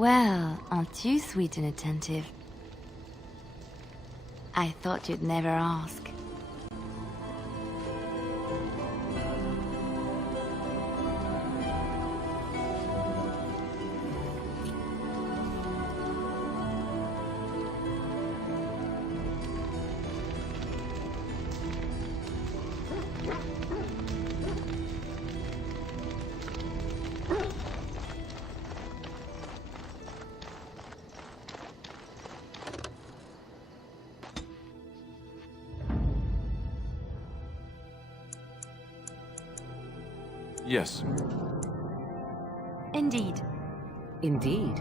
Well, aren't you sweet and attentive? I thought you'd never ask. Yes. Indeed. Indeed.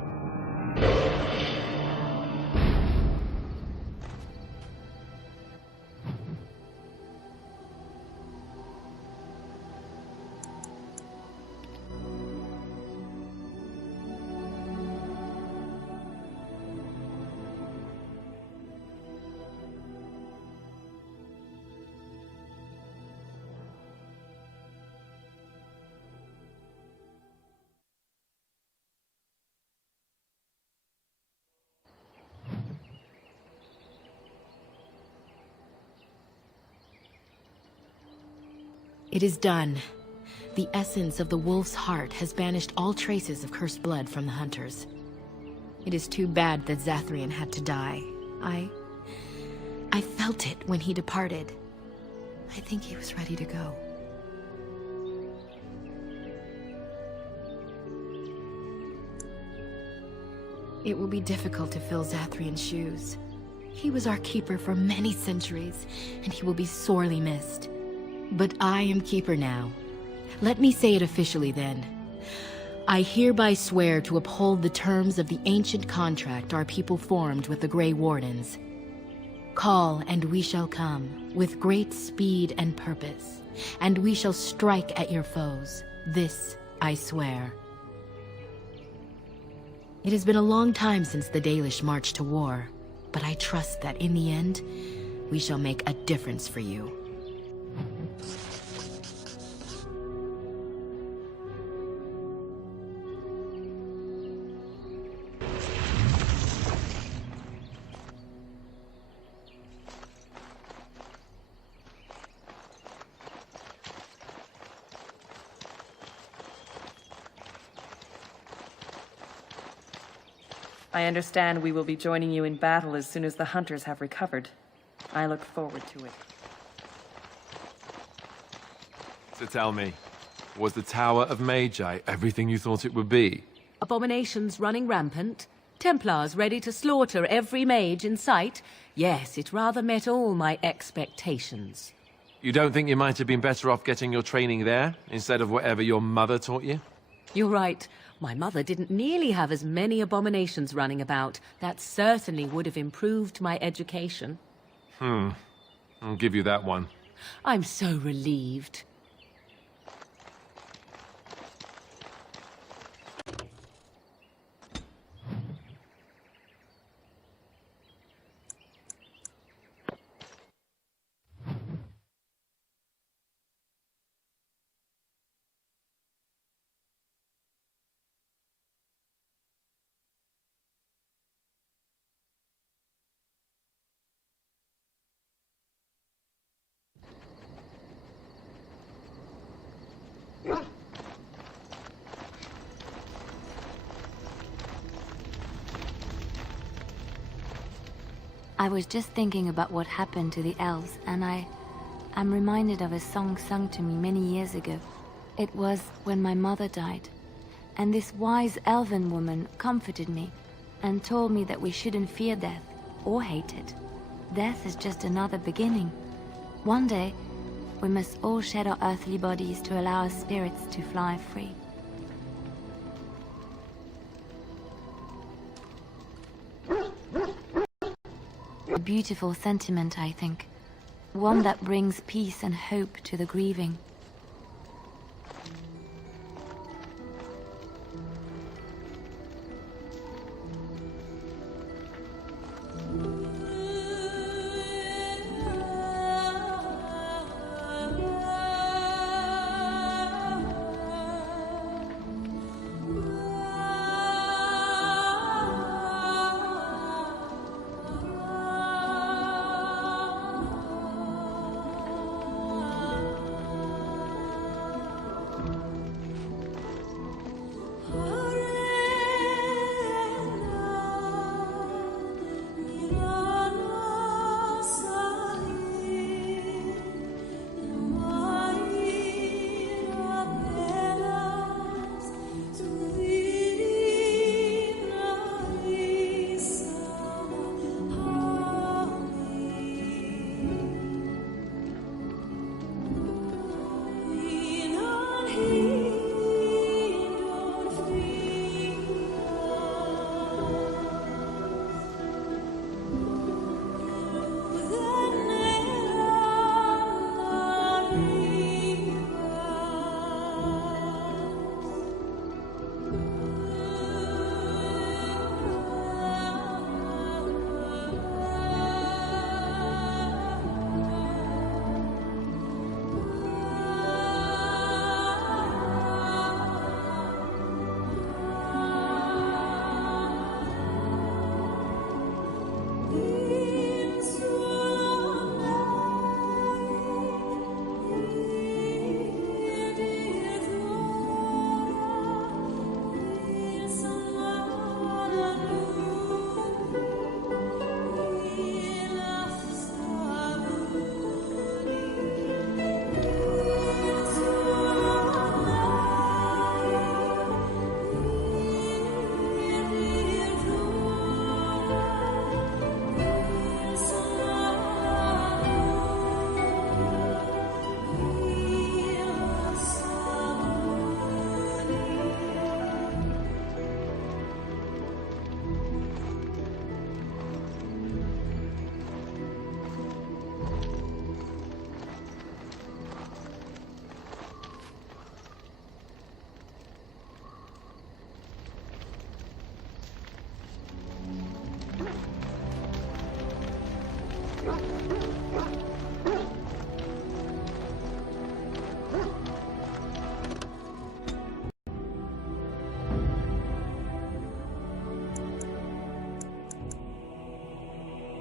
It is done. The essence of the wolf's heart has banished all traces of cursed blood from the hunters. It is too bad that Zathrian had to die. I felt it when he departed. I think he was ready to go. It will be difficult to fill Zathrian's shoes. He was our keeper for many centuries, and he will be sorely missed. But I am keeper now. Let me say it officially then. I hereby swear to uphold the terms of the ancient contract our people formed with the Grey Wardens. Call, and we shall come, with great speed and purpose, and we shall strike at your foes. This I swear. It has been a long time since the Dalish marched to war, but I trust that in the end, we shall make a difference for you. I understand we will be joining you in battle as soon as the hunters have recovered. I look forward to it. So tell me, was the Tower of Magi everything you thought it would be? Abominations running rampant? Templars ready to slaughter every mage in sight? Yes, it rather met all my expectations. You don't think you might have been better off getting your training there, instead of whatever your mother taught you? You're right. My mother didn't nearly have as many abominations running about. That certainly would have improved my education. I'll give you that one. I'm so relieved. I was just thinking about what happened to the elves, and I'm reminded of a song sung to me many years ago. It was when my mother died, and this wise elven woman comforted me and told me that we shouldn't fear death or hate it. Death is just another beginning. One day, we must all shed our earthly bodies to allow our spirits to fly free. A beautiful sentiment, I think. One that brings peace and hope to the grieving.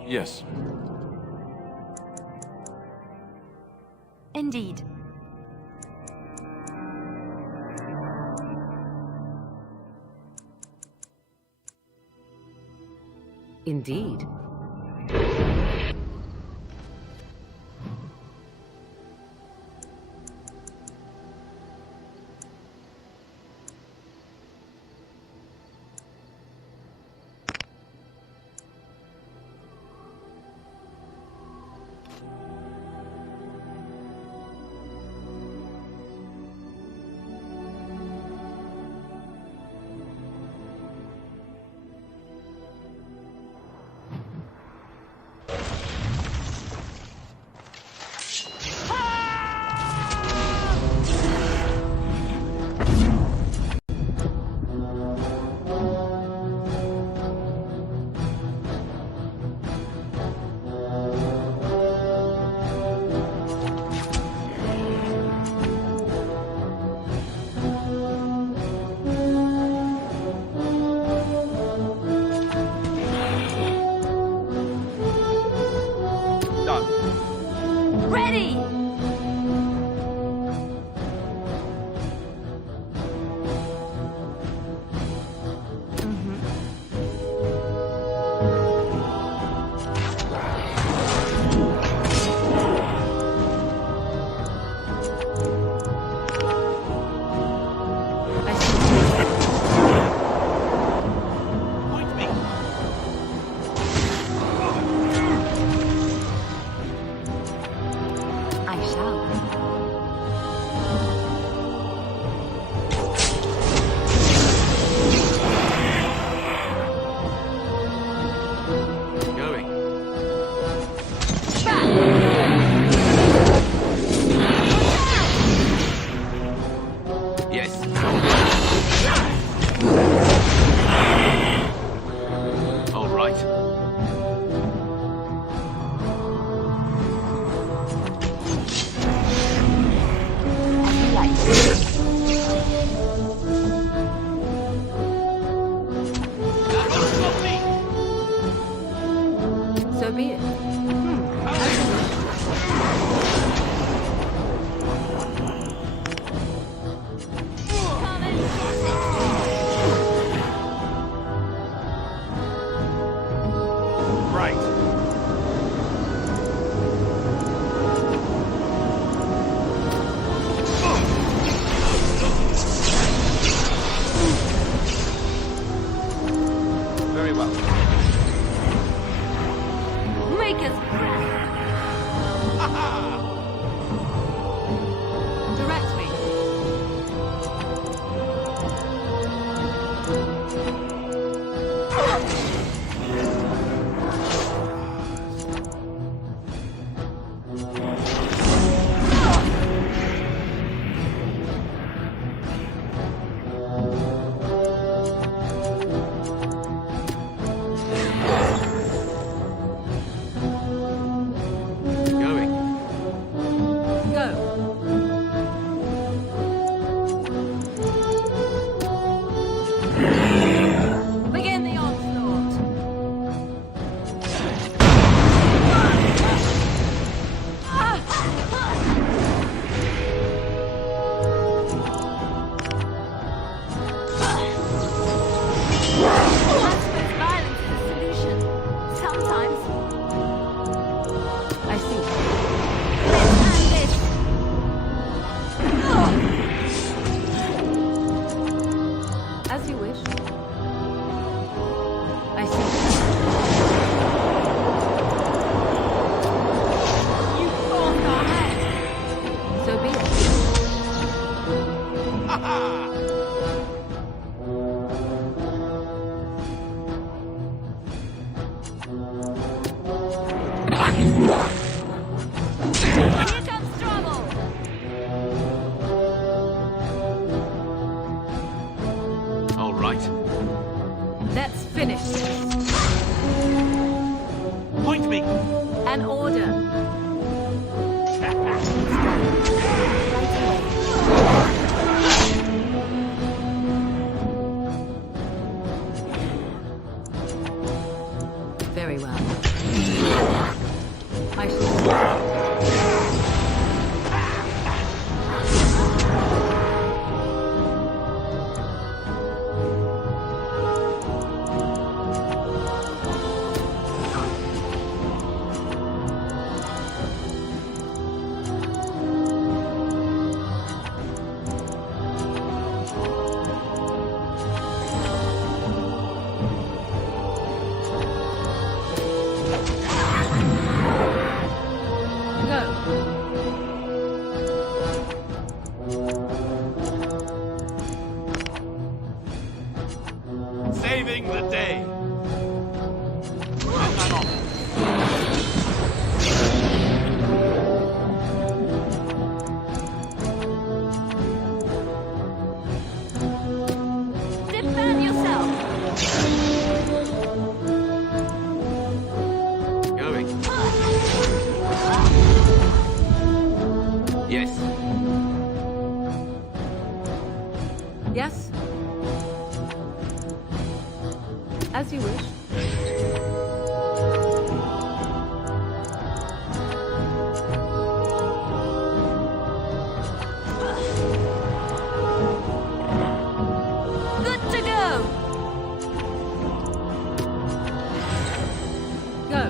Yes. Indeed. Indeed. Ready! I shall. Going. Yes. All right. So be it. Right. Very well. Make us proud. Direct me. Going. Go. Begin the onslaught. Ultimate violence is a solution. Sometimes. I see. Let's end this. As you wish. I see. You forced our hand. So be it. Here comes trouble. All right. Let's finish this. Point me. An An order. Very well. I shall. Saving the day. Defend yourself! Going. Yes. Yes? As you wish. Good to go! Go.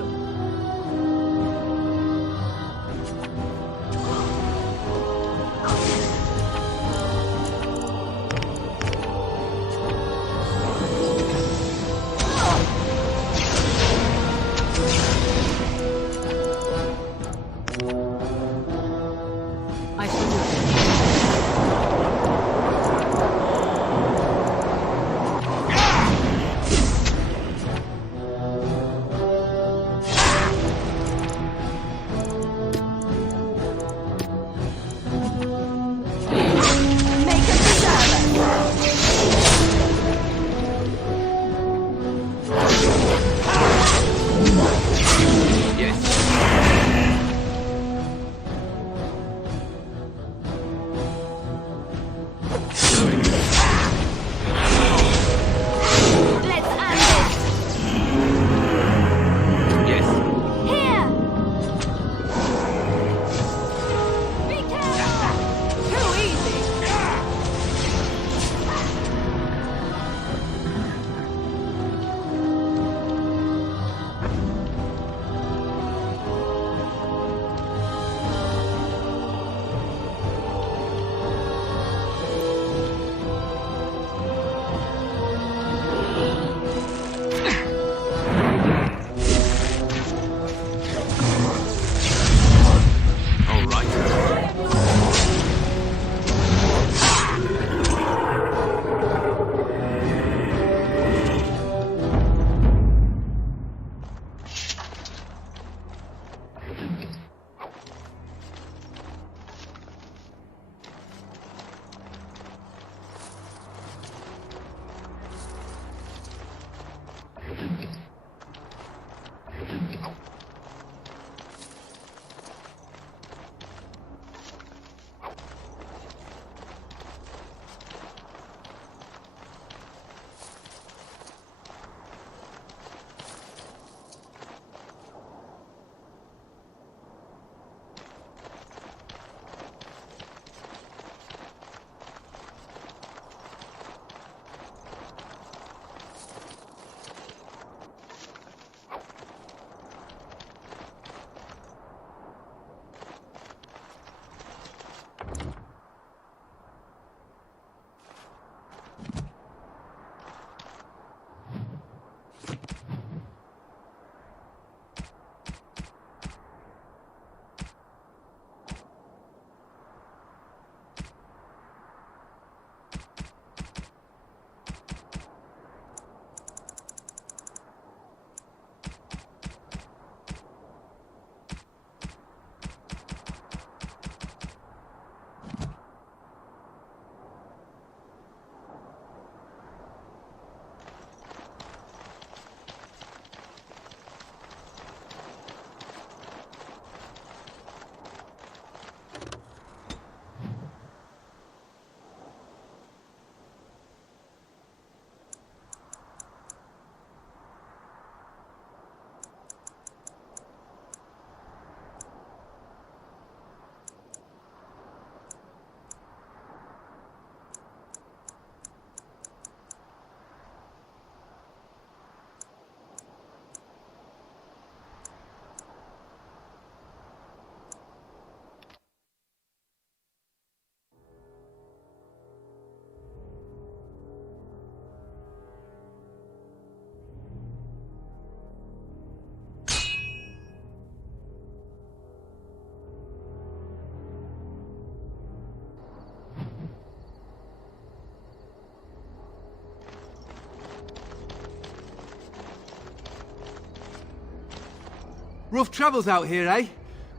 Rough travels out here, eh?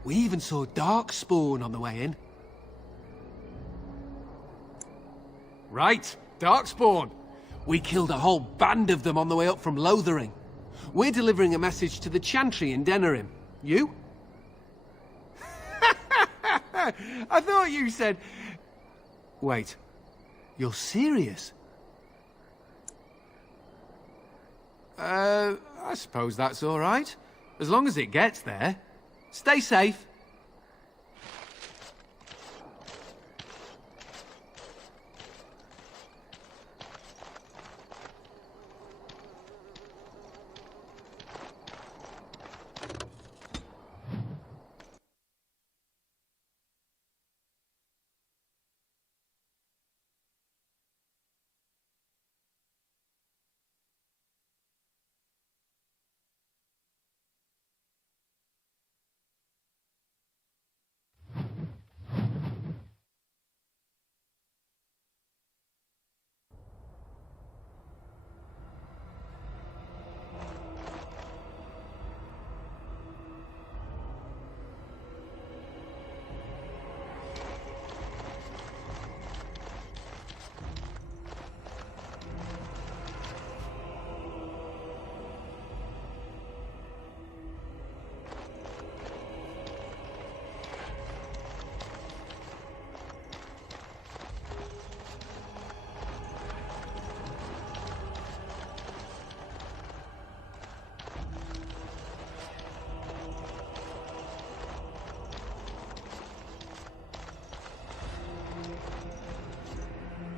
We even saw Darkspawn on the way in. Right, Darkspawn. We killed a whole band of them on the way up from Lothering. We're delivering a message to the Chantry in Denerim. You? I thought you said... Wait, you're serious? I suppose that's all right. As long as it gets there. Stay safe.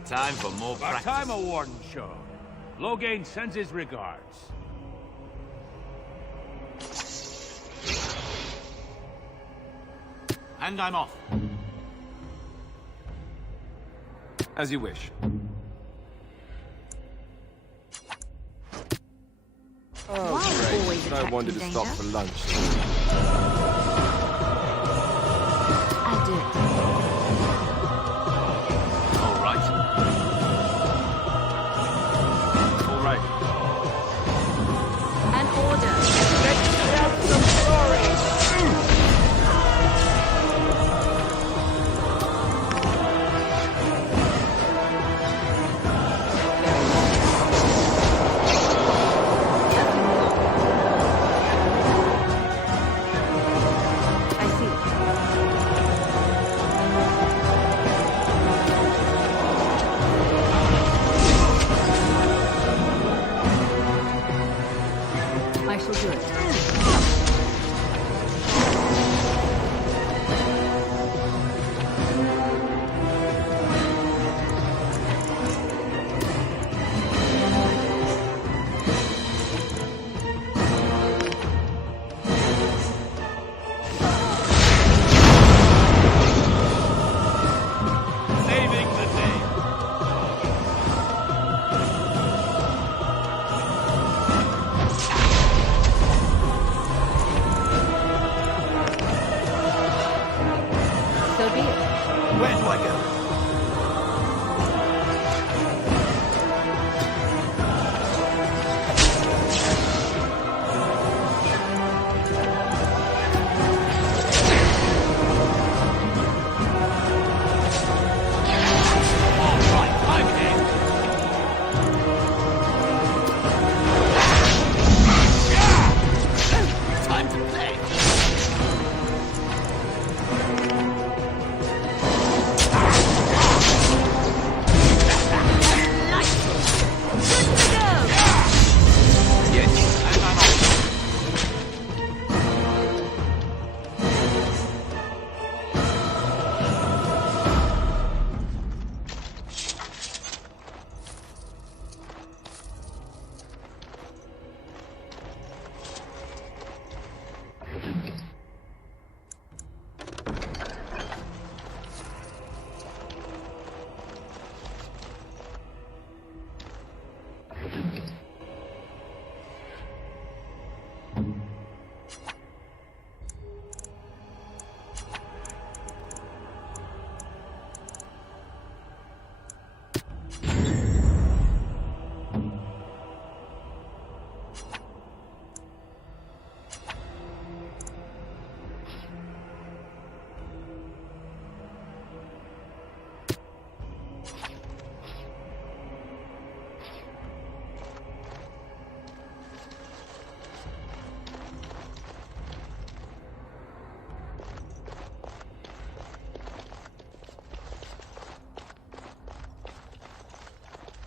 Time for more Our practice. time of warden show. Loghain sends his regards. And I'm off. As you wish. Oh, Why always great. No attracting wonder to stop danger? for lunch. I'll do it. All right. All right. An order. Let's have some glory. I see.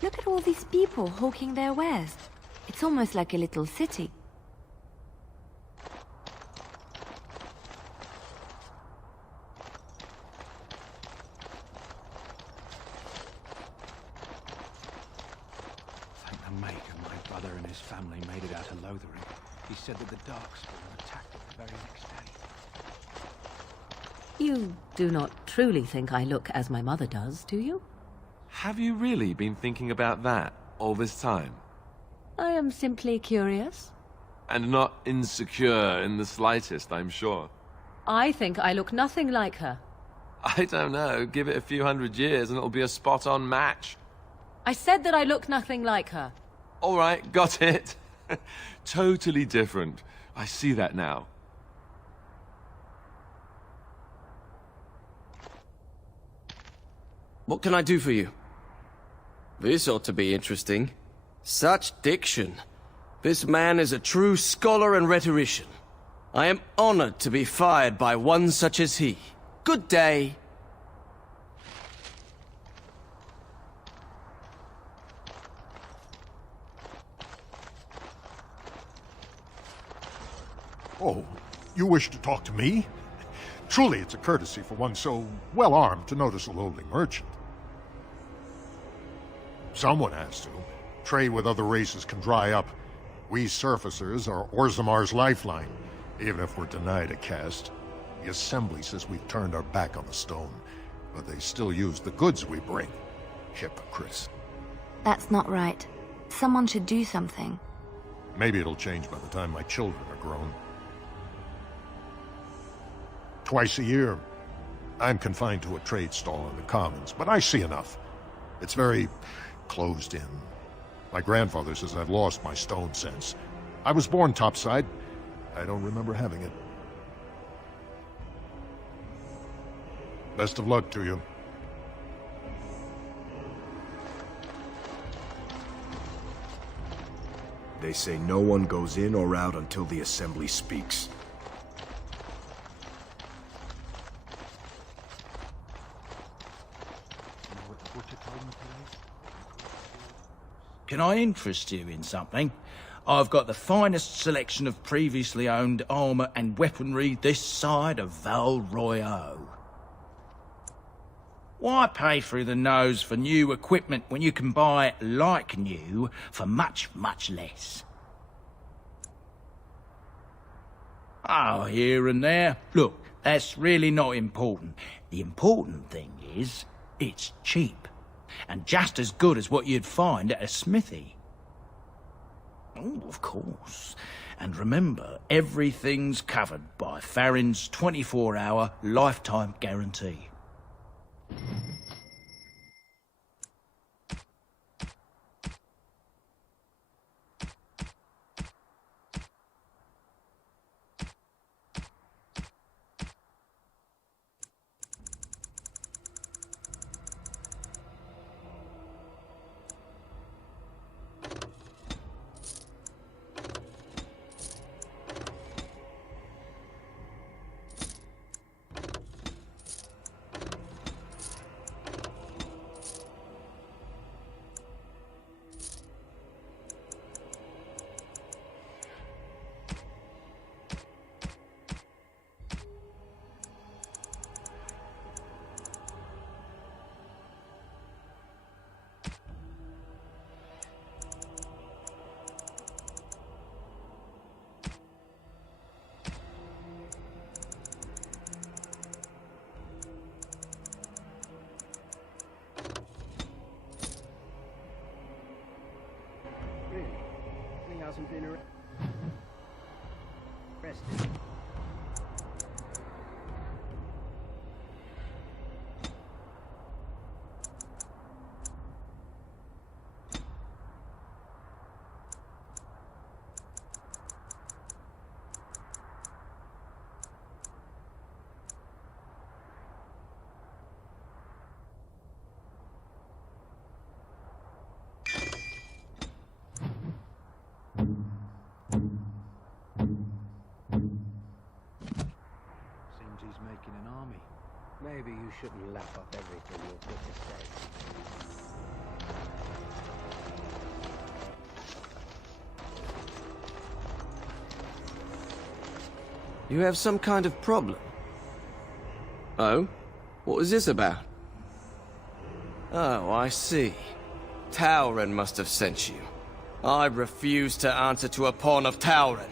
Look at all these people hawking their wares. It's almost like a little city. Thank the Maker, my brother and his family made it out of Lothering. He said that the Darkspawn attacked it the very next day. You do not truly think I look as my mother does, do you? Have you really been thinking about that all this time? I am simply curious. And not insecure in the slightest, I'm sure. I think I look nothing like her. I don't know. Give it a few hundred years and it'll be a spot-on match. I said that I look nothing like her. All right, got it. Totally different. I see that now. What can I do for you? This ought to be interesting. Such diction. This man is a true scholar and rhetorician. I am honored to be fired by one such as he. Good day. Oh, you wish to talk to me? Truly, it's a courtesy for one so well-armed to notice a lowly merchant. Someone has to. Trade with other races can dry up. We surfacers are Ozzamar's lifeline, even if we're denied a caste. The Assembly says we've turned our back on the stone, but they still use the goods we bring. Hypocrites. That's not right. Someone should do something. Maybe it'll change by the time my children are grown. Twice a year, I'm confined to a trade stall in the Commons, but I see enough. It's very closed in. My grandfather says I've lost my stone sense. I was born topside. I don't remember having it. Best of luck to you. They say no one goes in or out until the Assembly speaks. Can I interest you in something? I've got the finest selection of previously owned armor and weaponry this side of Val Royeaux. Why pay through the nose for new equipment when you can buy it like new for much, much less? Oh, here and there. Look, that's really not important. The important thing is, it's cheap. And just as good as what you'd find at a smithy. Oh, of course. And remember, everything's covered by Farron's 24-hour lifetime guarantee. Hasn't been arrested. Maybe you shouldn't lap up everything you're put to say. You have some kind of problem. Oh? What was this about? Oh, I see. Tauren must have sent you. I refuse to answer to a pawn of Tauren.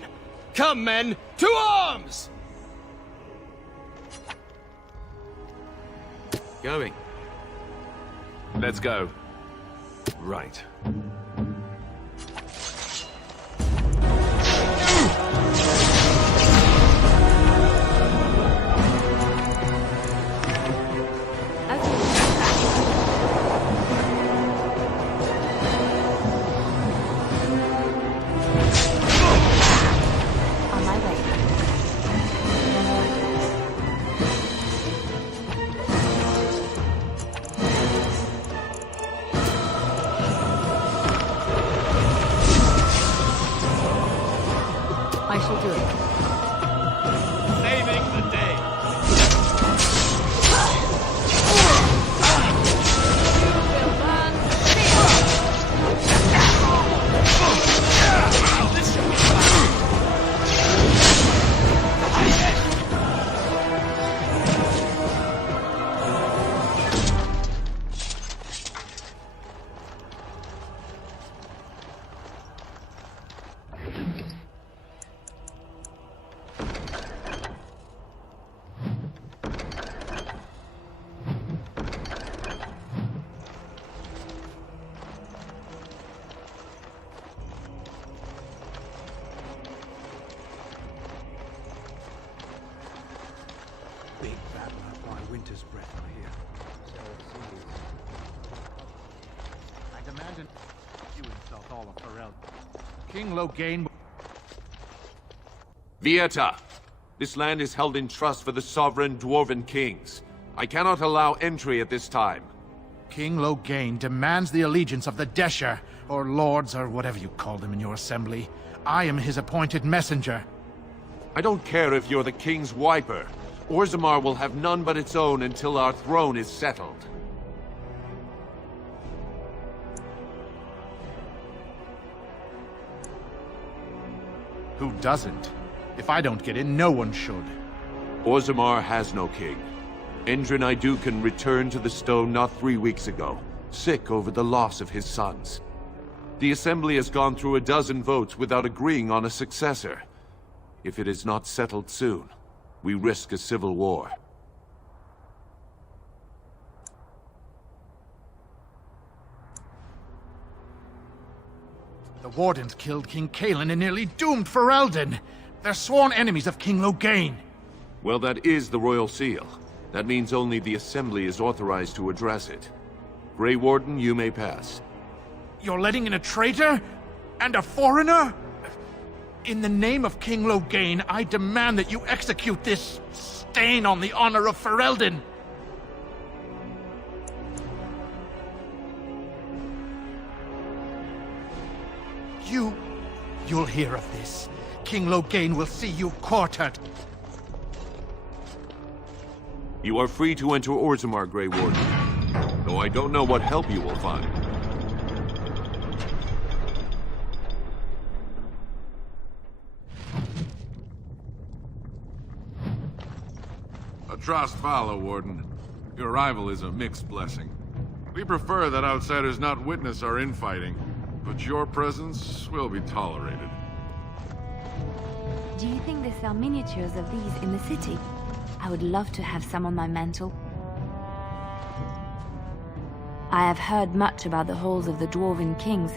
Come, men, to arms! Going. Let's go. Right. On my way. I shall do it. Saving the day. Big battle up by Winter's Breath, I hear. So it seems. I demand an... You insult all of Ferelden. King Loghain... Vieta! This land is held in trust for the sovereign dwarven kings. I cannot allow entry at this time. King Loghain demands the allegiance of the Desher, or lords, or whatever you call them in your assembly. I am his appointed messenger. I don't care if you're the king's wiper. Ozzamar will have none but its own until our throne is settled. Who doesn't? If I don't get in, no one should. Ozzamar has no king. Endrin Iduken returned to the stone not 3 weeks ago, sick over the loss of his sons. The Assembly has gone through a dozen votes without agreeing on a successor. If it is not settled soon, we risk a civil war. The Wardens killed King Cailan and nearly doomed Ferelden. They're sworn enemies of King Loghain. Well, that is the Royal Seal. That means only the Assembly is authorized to address it. Grey Warden, you may pass. You're letting in a traitor? And a foreigner? In the name of King Loghain, I demand that you execute this stain on the honor of Ferelden. You'll hear of this. King Loghain will see you quartered. You are free to enter Ozzamar, Grey Warden. Though I don't know what help you will find. A trust follow, Warden. Your arrival is a mixed blessing. We prefer that outsiders not witness our infighting, but your presence will be tolerated. Do you think they sell miniatures of these in the city? I would love to have some on my mantle. I have heard much about the halls of the Dwarven Kings,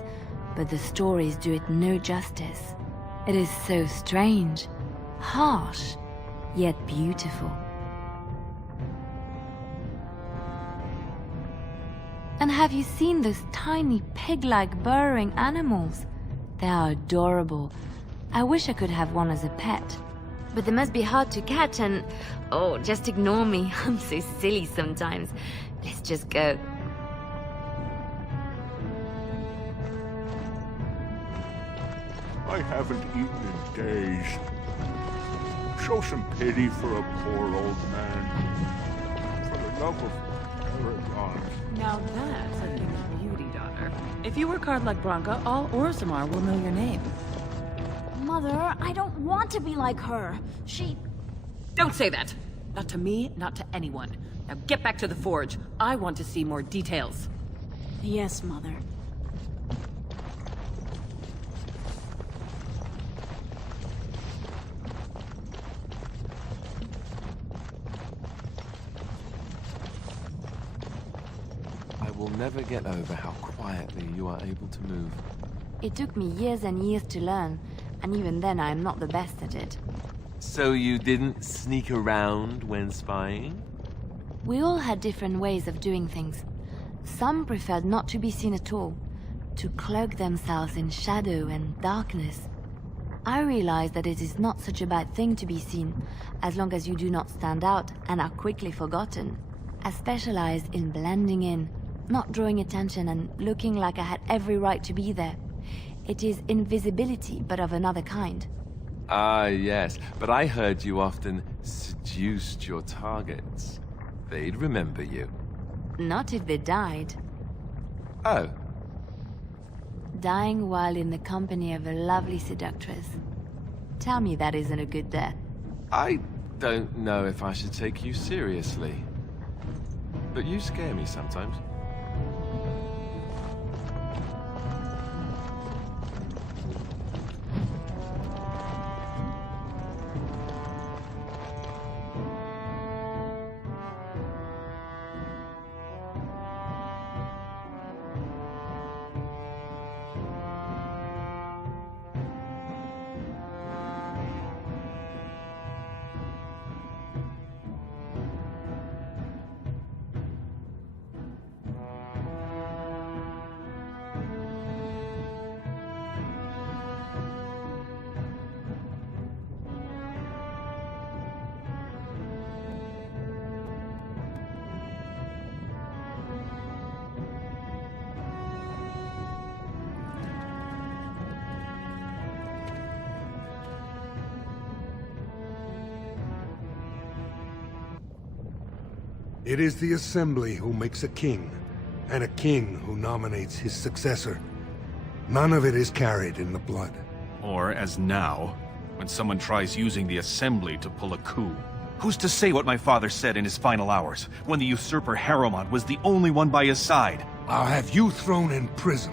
but the stories do it no justice. It is so strange, harsh, yet beautiful. And have you seen those tiny pig-like burrowing animals? They are adorable. I wish I could have one as a pet. But they must be hard to catch and... Oh, just ignore me. I'm so silly sometimes. Let's just go. I haven't eaten in days. Show some pity for a poor old man. For the love of Aragon. Now that's a thing of beauty, daughter. If you work hard like Branka, all Orzamar will know your name. Mother, I don't want to be like her. She... Don't say that! Not to me, not to anyone. Now get back to the forge. I want to see more details. Yes, Mother. I will never get over how quietly you are able to move. It took me years and years to learn, and even then I am not the best at it. So you didn't sneak around when spying? We all had different ways of doing things. Some preferred not to be seen at all, to cloak themselves in shadow and darkness. I realized that it is not such a bad thing to be seen, as long as you do not stand out and are quickly forgotten. I specialized in blending in, not drawing attention and looking like I had every right to be there. It is invisibility, but of another kind. Ah, yes, but I heard you often seduced your targets. They'd remember you. Not if they died. Oh. Dying while in the company of a lovely seductress. Tell me that isn't a good death. I don't know if I should take you seriously. But you scare me sometimes. It is the Assembly who makes a king, and a king who nominates his successor. None of it is carried in the blood. Or, as now, when someone tries using the Assembly to pull a coup. Who's to say what my father said in his final hours, when the usurper Harrowmont was the only one by his side? I'll have you thrown in prison.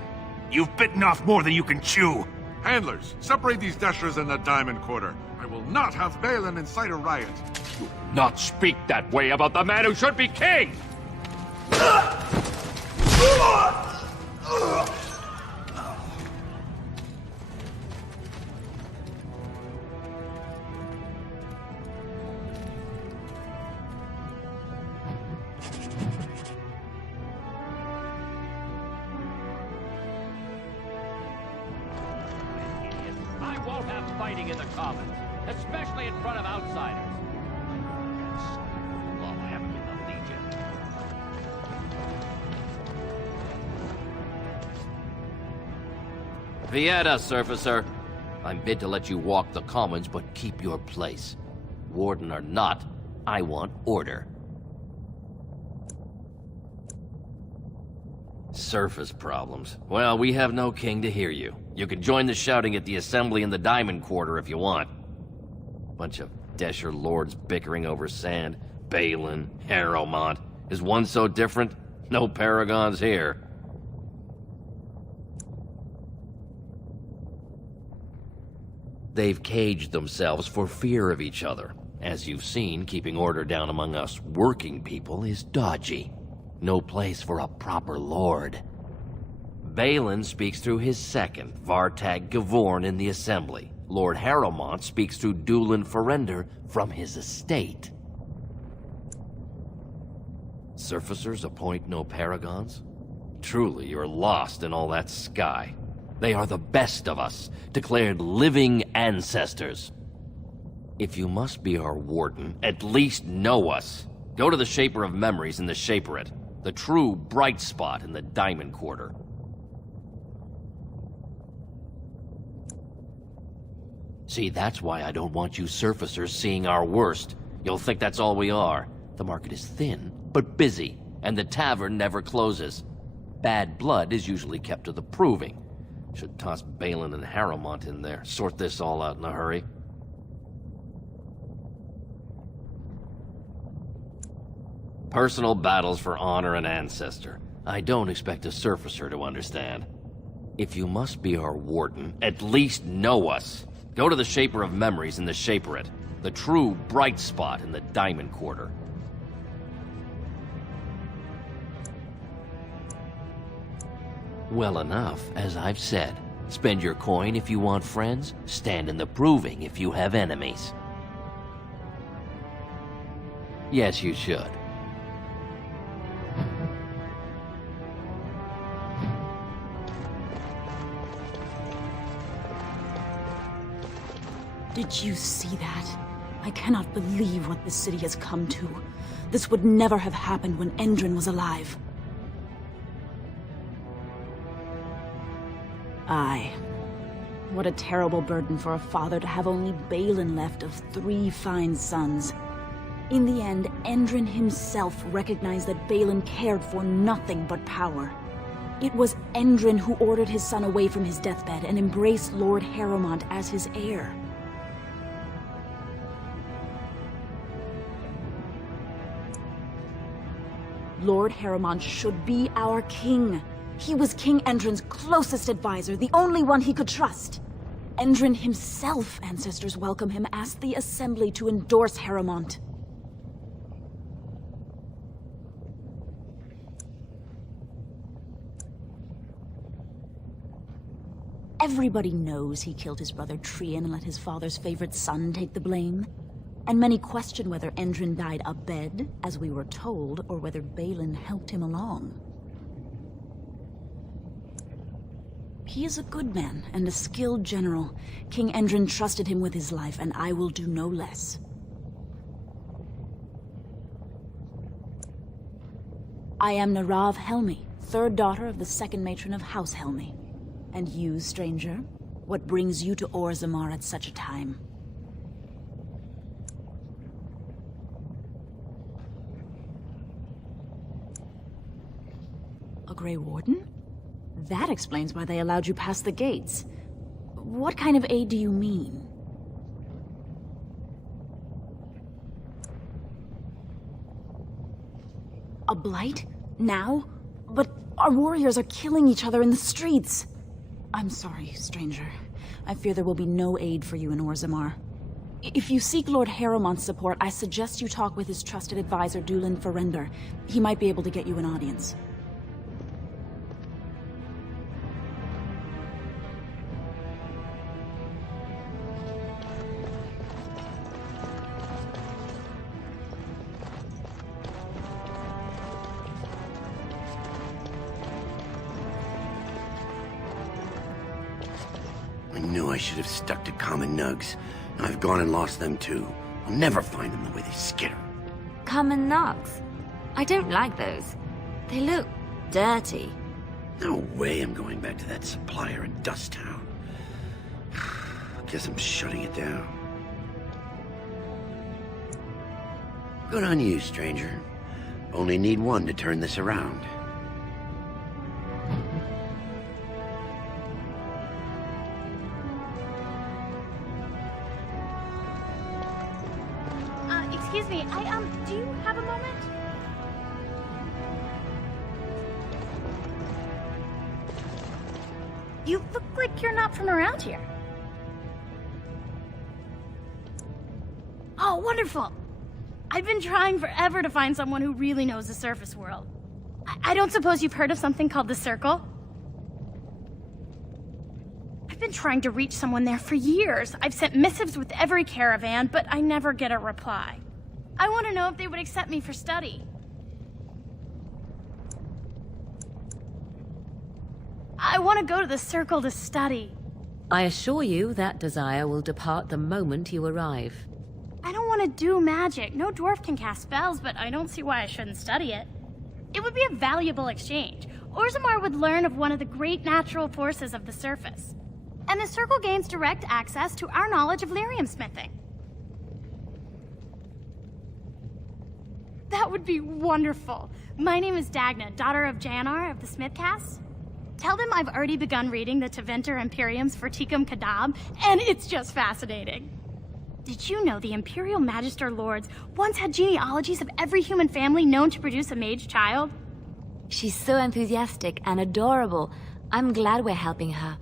You've bitten off more than you can chew! Handlers, separate these dashers in the Diamond Quarter. I will not have Balin incite a riot. Not speak that way about the man who should be king! I won't have fighting in the Commons, especially in front of outsiders. Vieta, Surfacer. I'm bid to let you walk the Commons, but keep your place. Warden or not, I want order. Surface problems. Well, we have no king to hear you. You can join the shouting at the Assembly in the Diamond Quarter if you want. Bunch of Desher lords bickering over sand. Balin, Harrowmont. Is one so different? No paragons here. They've caged themselves for fear of each other. As you've seen, keeping order down among us working people is dodgy. No place for a proper lord. Balin speaks through his second, Vartag Gavorn, in the Assembly. Lord Harrowmont speaks through Dulin Ferender from his estate. Surfacers appoint no paragons? Truly, you're lost in all that sky. They are the best of us, declared living ancestors. If you must be our warden, at least know us. Go to the Shaper of Memories in the Shaperate, the true bright spot in the Diamond Quarter. See, that's why I don't want you surfacers seeing our worst. You'll think that's all we are. The market is thin, but busy, and the tavern never closes. Bad blood is usually kept to the proving. Should toss Balin and Harrowmont in there, sort this all out in a hurry. Personal battles for honor and ancestor. I don't expect a surfacer to understand. If you must be our warden, at least know us. Go to the Shaper of Memories in the Shaperate, the true bright spot in the Diamond Quarter. Well enough, as I've said. Spend your coin if you want friends, stand in the proving if you have enemies. Yes, you should. Did you see that? I cannot believe what this city has come to. This would never have happened when Endrin was alive. Aye. What a terrible burden for a father to have only Balin left of 3 fine sons. In the end, Endrin himself recognized that Balin cared for nothing but power. It was Endrin who ordered his son away from his deathbed and embraced Lord Harrowmont as his heir. Lord Harrowmont should be our king. He was King Endrin's closest advisor, the only one he could trust. Endrin himself, ancestors welcome him, asked the Assembly to endorse Harrowmont. Everybody knows he killed his brother Trian and let his father's favorite son take the blame. And many question whether Endrin died abed, as we were told, or whether Balin helped him along. He is a good man and a skilled general. King Endrin trusted him with his life, and I will do no less. I am Narav Helmi, 3rd daughter of the 2nd matron of House Helmi. And you, stranger, what brings you to Ozzamar at such a time? A Grey Warden? That explains why they allowed you past the gates. What kind of aid do you mean? A blight? Now? But our warriors are killing each other in the streets. I'm sorry, stranger. I fear there will be no aid for you in Ozzamar. If you seek Lord Harrowmont's support, I suggest you talk with his trusted advisor, Dulin Ferender. He might be able to get you an audience. I should have stuck to common nugs. I've gone and lost them too. I'll never find them the way they skitter. Common nugs? I don't like those. They look dirty. No way I'm going back to that supplier in Dust Town. Guess I'm shutting it down. Good on you, stranger. Only need one to turn this around. Excuse me, do you have a moment? You look like you're not from around here. Oh, wonderful! I've been trying forever to find someone who really knows the surface world. I don't suppose you've heard of something called the Circle? I've been trying to reach someone there for years. I've sent missives with every caravan, but I never get a reply. I want to know if they would accept me for study. I want to go to the Circle to study. I assure you that desire will depart the moment you arrive. I don't want to do magic. No dwarf can cast spells, but I don't see why I shouldn't study it. It would be a valuable exchange. Ozzamar would learn of one of the great natural forces of the surface. And the Circle gains direct access to our knowledge of lyrium smithing. That would be wonderful. My name is Dagna, daughter of Janar of the Smithcast. Tell them I've already begun reading the Teventer Imperium's Verticum Kadab, and it's just fascinating. Did you know the Imperial Magister Lords once had genealogies of every human family known to produce a mage child? She's so enthusiastic and adorable. I'm glad we're helping her.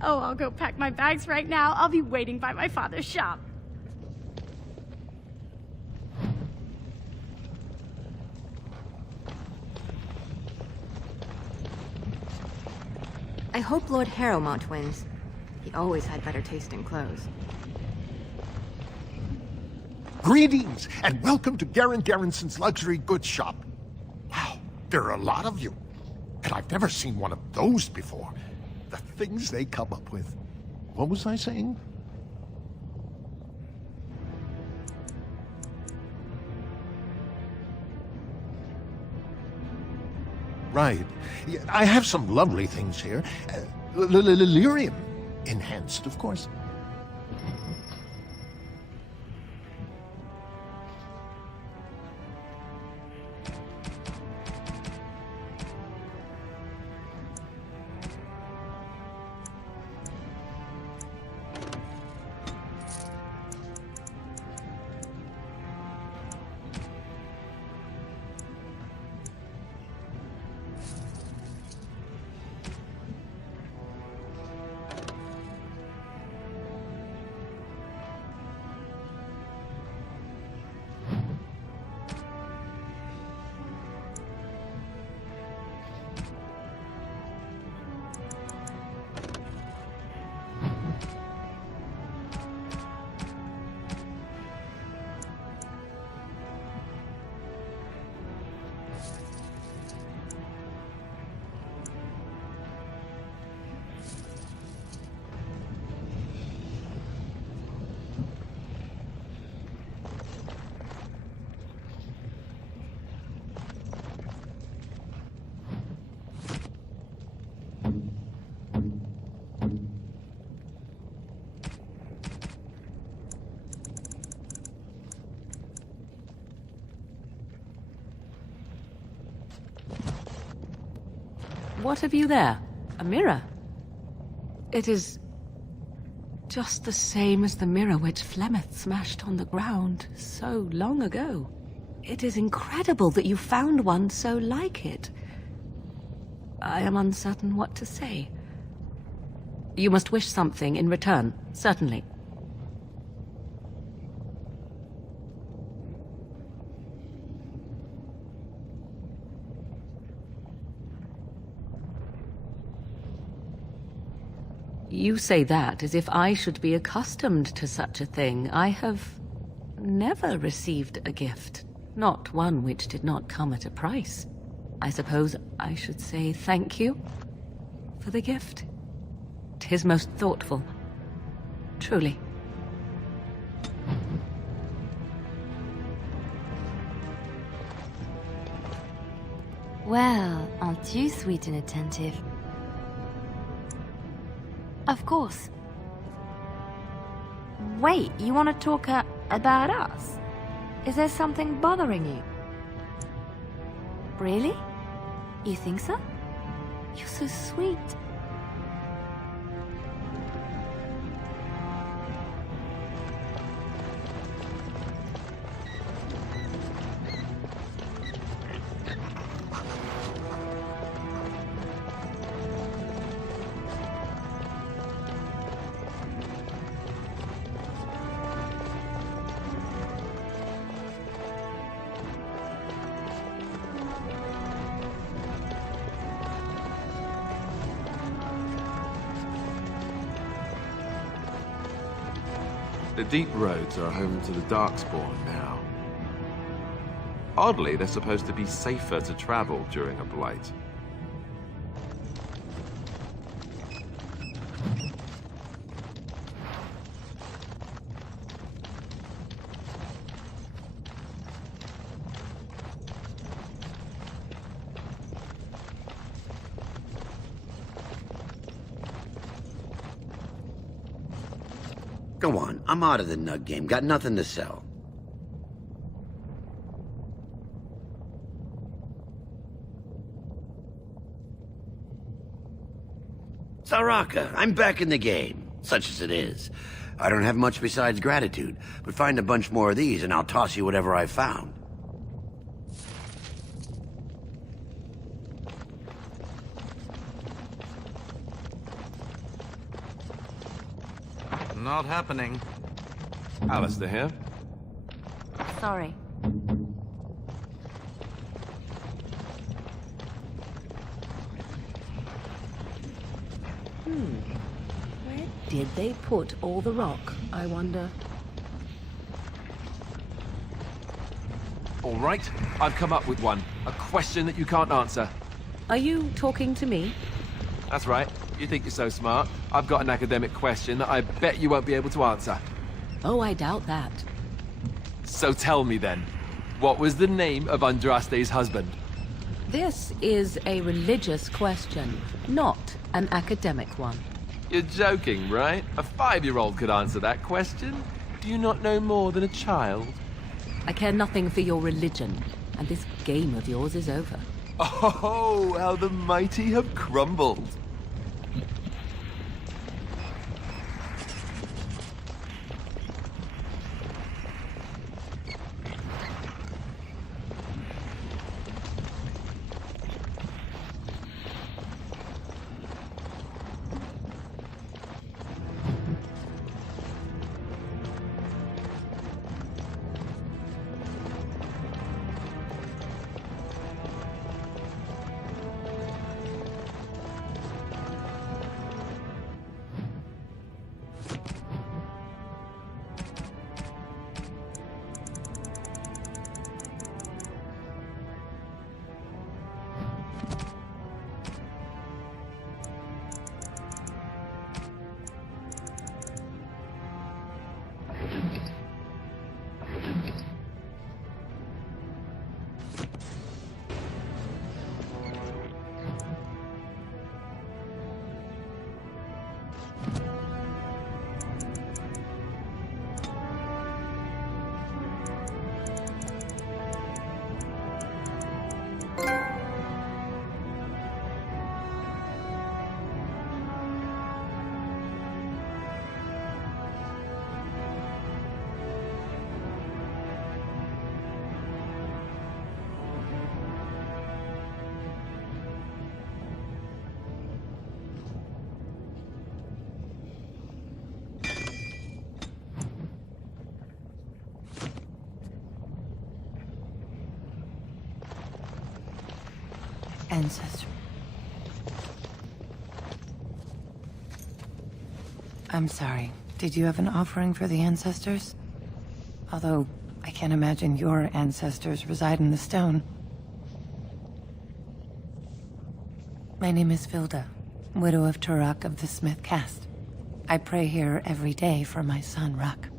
Oh, I'll go pack my bags right now. I'll be waiting by my father's shop. I hope Lord Harrowmont wins. He always had better taste in clothes. Greetings, and welcome to Garen Garrison's luxury goods shop. Wow, there are a lot of you. And I've never seen one of those before. The things they come up with. What was I saying? Right. Yeah, I have some lovely things here. Lyrium. Enhanced, of course. What have you there? A mirror? It is just the same as the mirror which Flemeth smashed on the ground so long ago. It is incredible that you found one so like it. I am uncertain what to say. You must wish something in return, certainly. You say that as if I should be accustomed to such a thing. I have never received a gift, not one which did not come at a price. I suppose I should say thank you for the gift. 'Tis most thoughtful, truly. Well, aren't you sweet and attentive? Of course. Wait, you want to talk about us? Is there something bothering you? Really? You think so? You're so sweet. The deep roads are home to the Darkspawn now. Oddly, they're supposed to be safer to travel during a blight. Go on, I'm out of the nug game. Got nothing to sell. Saraka, I'm back in the game, such as it is. I don't have much besides gratitude, but find a bunch more of these and I'll toss you whatever I found. Not happening. Alistair here. Sorry. Where did they put all the rock, I wonder? All right, I've come up with one. A question that you can't answer. Are you talking to me? That's right. You think you're so smart. I've got an academic question that I bet you won't be able to answer. Oh, I doubt that. So tell me then, what was the name of Andraste's husband? This is a religious question, not an academic one. You're joking, right? A 5-year-old could answer that question. Do you not know more than a child? I care nothing for your religion, and this game of yours is over. Oh, how the mighty have crumbled. Ancestor. I'm sorry. Did you have an offering for the ancestors? Although, I can't imagine your ancestors reside in the stone. My name is Vilda, widow of Turak of the Smith caste. I pray here every day for my son, Rak.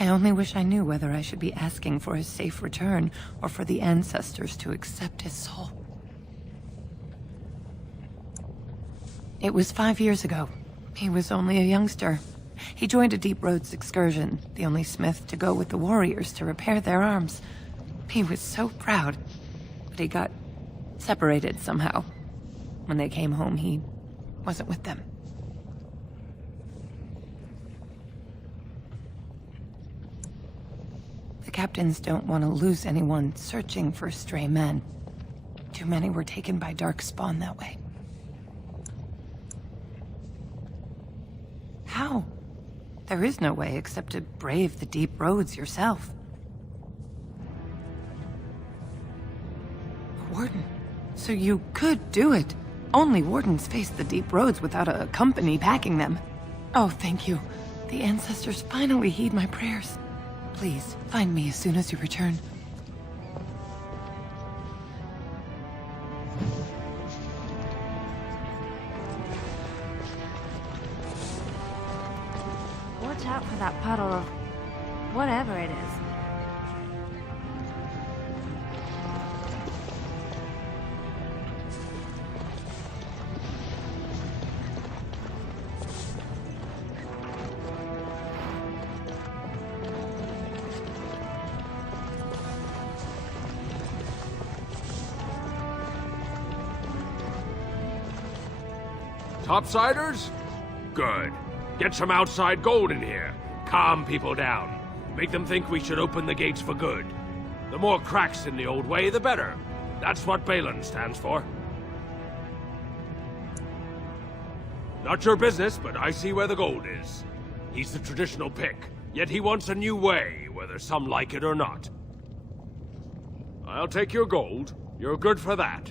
I only wish I knew whether I should be asking for his safe return or for the ancestors to accept his soul. It was 5 years ago. He was only a youngster. He joined a Deep Roads excursion, the only smith to go with the warriors to repair their arms. He was so proud, but he got separated somehow. When they came home, he wasn't with them. The captains don't want to lose anyone searching for stray men. Too many were taken by dark spawn that way. How? There is no way except to brave the deep roads yourself. Warden. So you could do it. Only wardens face the deep roads without a company packing them. Oh, thank you. The ancestors finally heed my prayers. Please, find me as soon as you return. Watch out for that puddle of whatever it is. Topsiders? Good. Get some outside gold in here. Calm people down. Make them think we should open the gates for good. The more cracks in the old way, the better. That's what Balin stands for. Not your business, but I see where the gold is. He's the traditional pick, yet he wants a new way, whether some like it or not. I'll take your gold. You're good for that.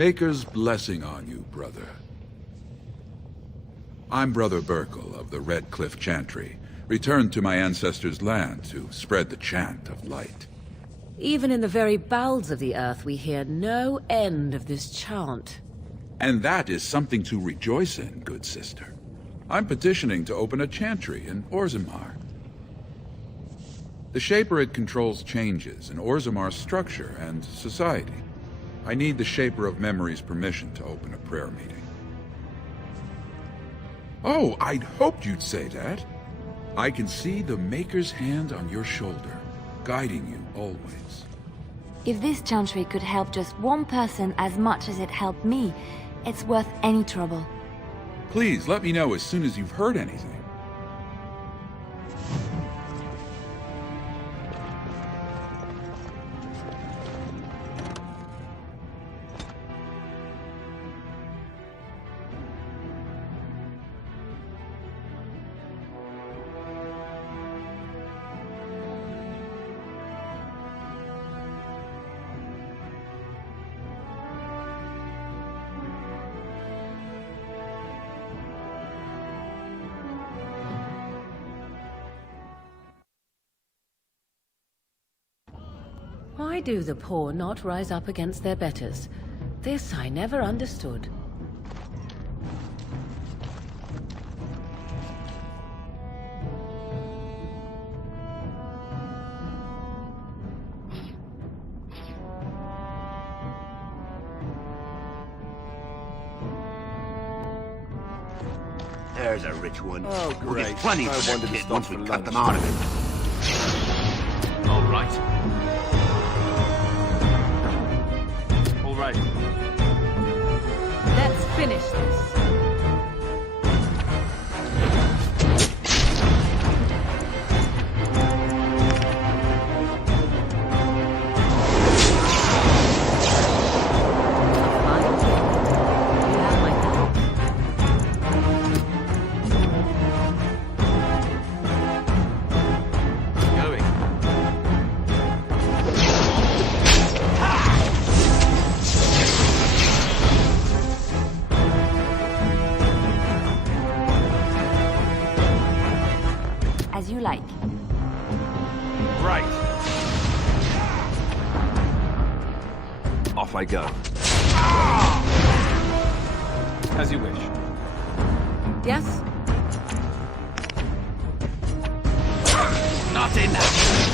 Maker's blessing on you, brother. I'm Brother Burkle of the Red Cliff Chantry, returned to my ancestors' land to spread the chant of light. Even in the very bowels of the earth, we hear no end of this chant. And that is something to rejoice in, good sister. I'm petitioning to open a chantry in Ozzamar. The Shaper controls changes in Ozzamar's structure and society. I need the Shaper of Memory's permission to open a prayer meeting. Oh, I'd hoped you'd say that. I can see the Maker's hand on your shoulder, guiding you always. If this chantry could help just one person as much as it helped me, it's worth any trouble. Please let me know as soon as you've heard anything. Why do the poor not rise up against their betters? This I never understood. There's a rich one. Oh, We'll great. get plenty I for that wanted to kid stop once for we cut lunch. them out of it. All right. All right. Let's finish this. As you like. Right. Off I go. As you wish. Yes? Not enough.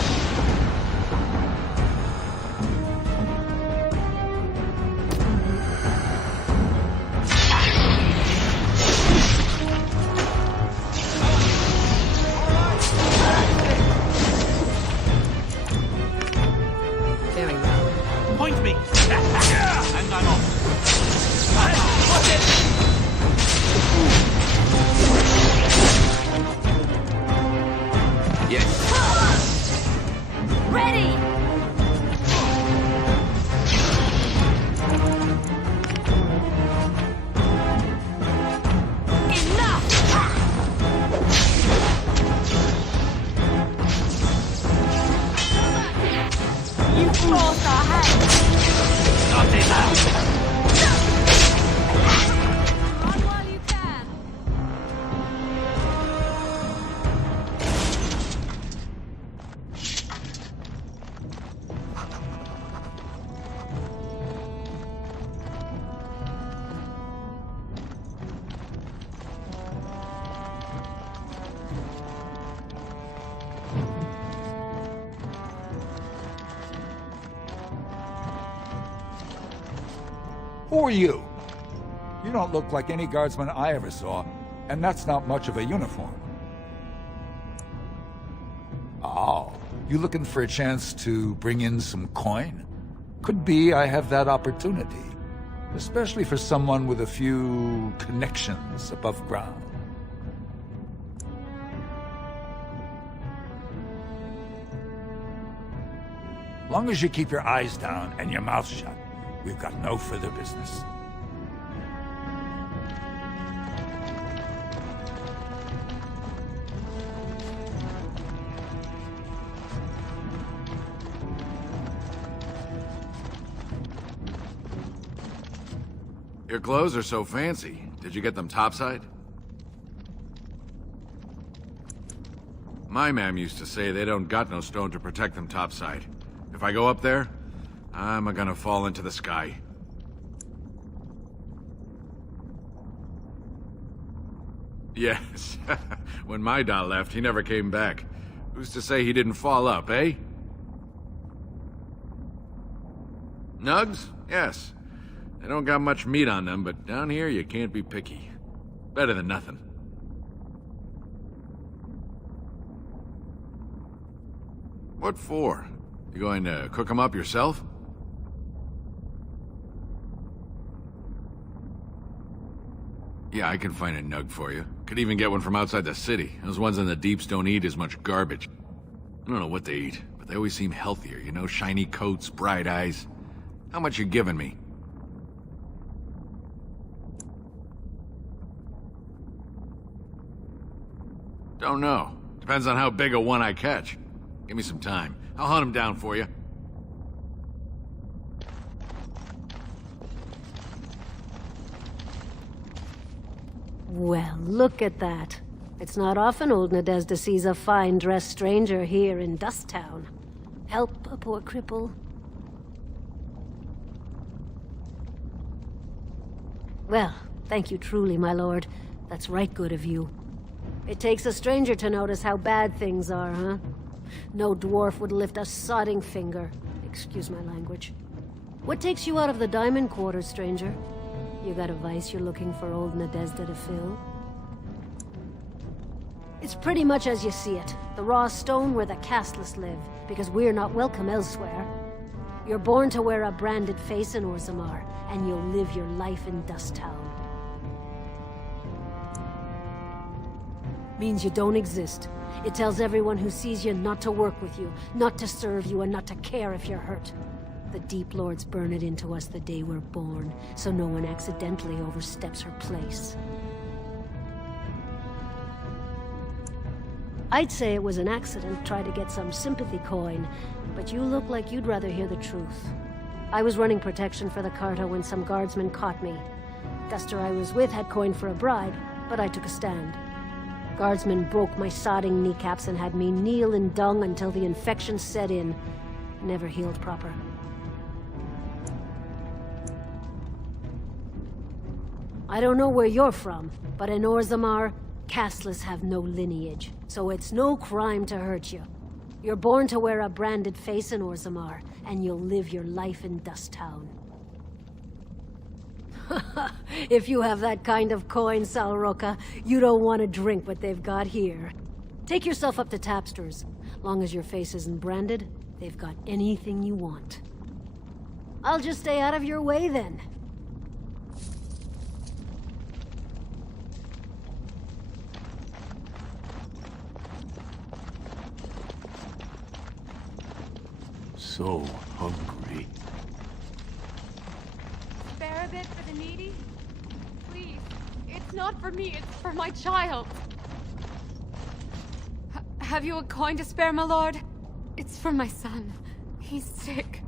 For you. You don't look like any guardsman I ever saw, and that's not much of a uniform. Oh, you looking for a chance to bring in some coin? Could be I have that opportunity, especially for someone with a few connections above ground. Long as you keep your eyes down and your mouth shut, we've got no further business. Your clothes are so fancy. Did you get them topside? My mam used to say they don't got no stone to protect them topside. If I go up there, I'm gonna fall into the sky. Yes. When my da left, he never came back. Who's to say he didn't fall up, eh? Nugs? Yes. They don't got much meat on them, but down here you can't be picky. Better than nothing. What for? You going to cook them up yourself? Yeah, I can find a nug for you. Could even get one from outside the city. Those ones in the deeps don't eat as much garbage. I don't know what they eat, but they always seem healthier, you know? Shiny coats, bright eyes. How much you giving me? Don't know. Depends on how big a one I catch. Give me some time. I'll hunt him down for you. Well, look at that. It's not often old Nadezda sees a fine-dressed stranger here in Dust Town. Help a poor cripple. Well, thank you truly, my lord. That's right good of you. It takes a stranger to notice how bad things are, huh? No dwarf would lift a sodding finger. Excuse my language. What takes you out of the diamond quarters, stranger? You got a vice you're looking for old Nadezda to fill? It's pretty much as you see it. The raw stone where the casteless live, because we're not welcome elsewhere. You're born to wear a branded face in Ozzamar, and you'll live your life in Dust Town. Means you don't exist. It tells everyone who sees you not to work with you, not to serve you, and not to care if you're hurt. The Deep Lords burn it into us the day we're born, so no one accidentally oversteps her place. I'd say it was an accident, try to get some sympathy coin, but you look like you'd rather hear the truth. I was running protection for the Carta when some guardsmen caught me. Duster I was with had coin for a bribe, but I took a stand. Guardsmen broke my sodding kneecaps and had me kneel in dung until the infection set in. Never healed proper. I don't know where you're from, but in Ozzamar, casteless have no lineage, so it's no crime to hurt you. You're born to wear a branded face in Ozzamar, and you'll live your life in Dust Town. If you have that kind of coin, Salroka, you don't want to drink what they've got here. Take yourself up to Tapster's. Long as your face isn't branded, they've got anything you want. I'll just stay out of your way then. So hungry. Spare a bit for the needy? Please. It's not for me, it's for my child. Have you a coin to spare, my lord? It's for my son. He's sick.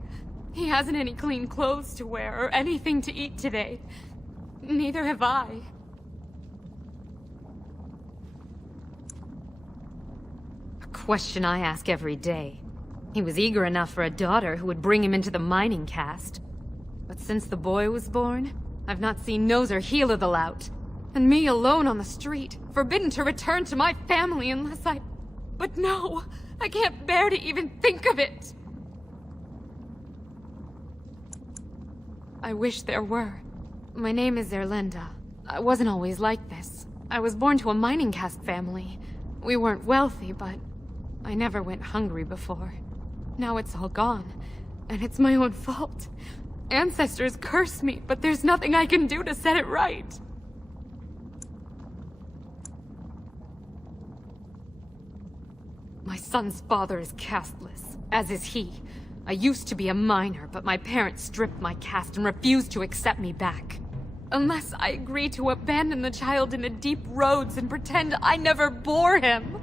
He hasn't any clean clothes to wear or anything to eat today. Neither have I. A question I ask every day. He was eager enough for a daughter who would bring him into the mining caste. But since the boy was born, I've not seen nose or heel of the lout. And me alone on the street, forbidden to return to my family unless I... But no! I can't bear to even think of it! I wish there were. My name is Erlinda. I wasn't always like this. I was born to a mining caste family. We weren't wealthy, but I never went hungry before. Now it's all gone, and it's my own fault. Ancestors cursed me, but there's nothing I can do to set it right. My son's father is casteless, as is he. I used to be a miner, but my parents stripped my caste and refused to accept me back. Unless I agree to abandon the child in the deep roads and pretend I never bore him.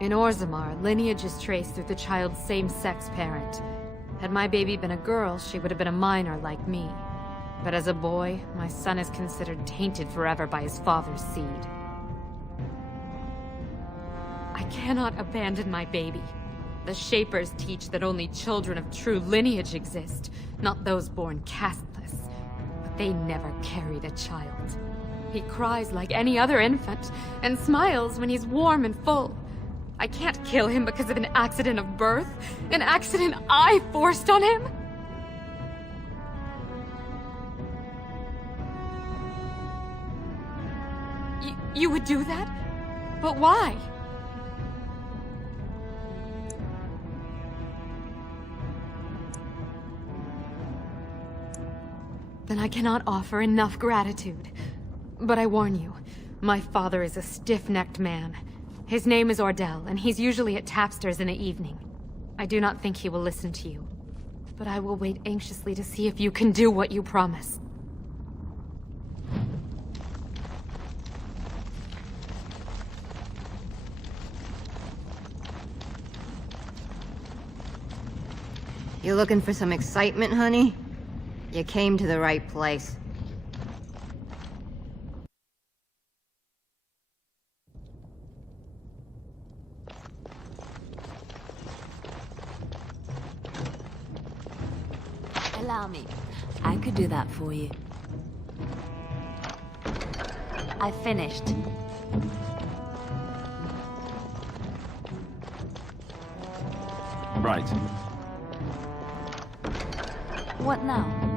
In Ozzamar, lineage is traced through the child's same-sex parent. Had my baby been a girl, she would have been a minor like me. But as a boy, my son is considered tainted forever by his father's seed. I cannot abandon my baby. The Shapers teach that only children of true lineage exist, not those born casteless. But they never carried a child. He cries like any other infant, and smiles when he's warm and full. I can't kill him because of an accident of birth, an accident I forced on him. You would do that? But why? Then I cannot offer enough gratitude. But I warn you, my father is a stiff-necked man. His name is Ordell, and he's usually at tapsters in the evening. I do not think he will listen to you. But I will wait anxiously to see if you can do what you promise. You looking for some excitement, honey? You came to the right place. Allow me. I could do that for you. I finished. Right. What now?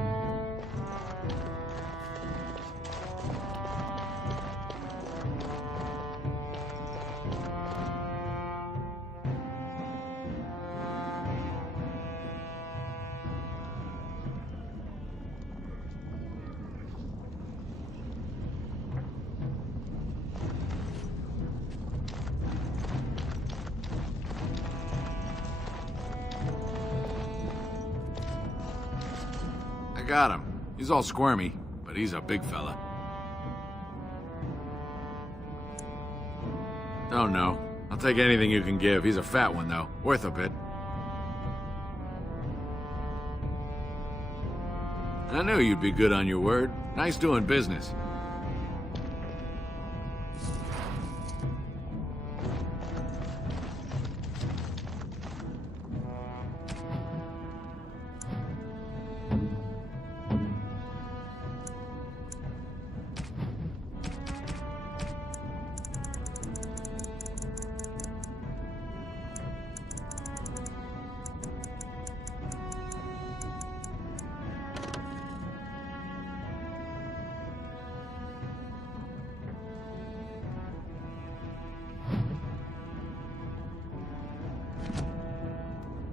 Got him. He's all squirmy, but he's a big fella. Don't know. I'll take anything you can give. He's a fat one, though. Worth a bit. I knew you'd be good on your word. Nice doing business.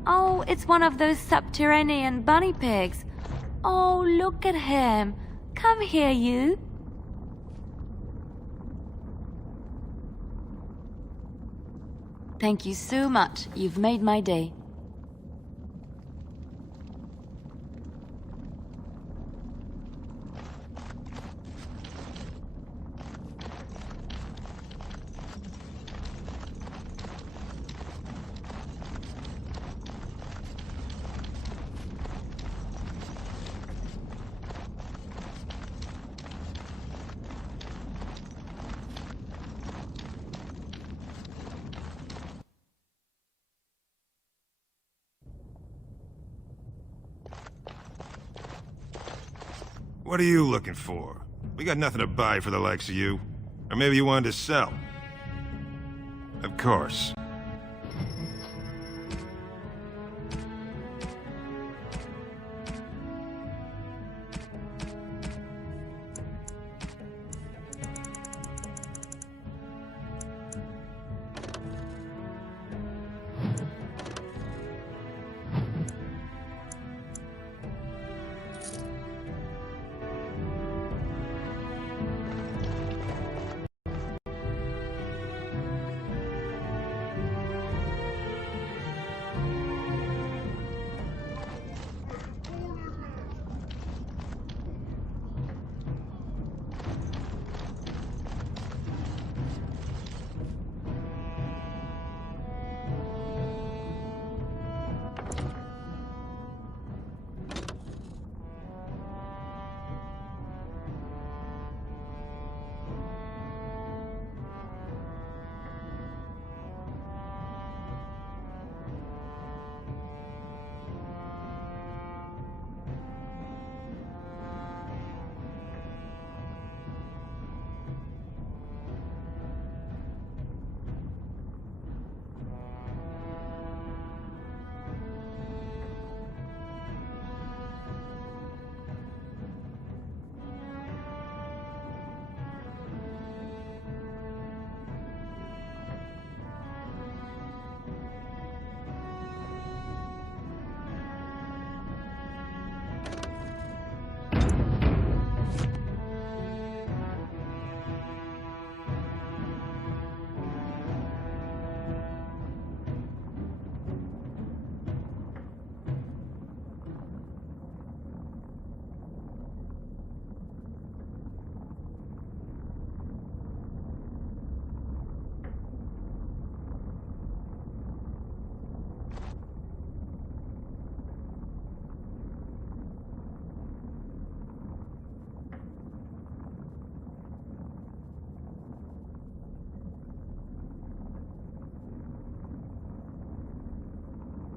Oh, it's one of those subterranean bunny pigs. Oh, look at him. Come here, you. Thank you so much. You've made my day. What are you looking for? We got nothing to buy for the likes of you. Or maybe you wanted to sell. Of course.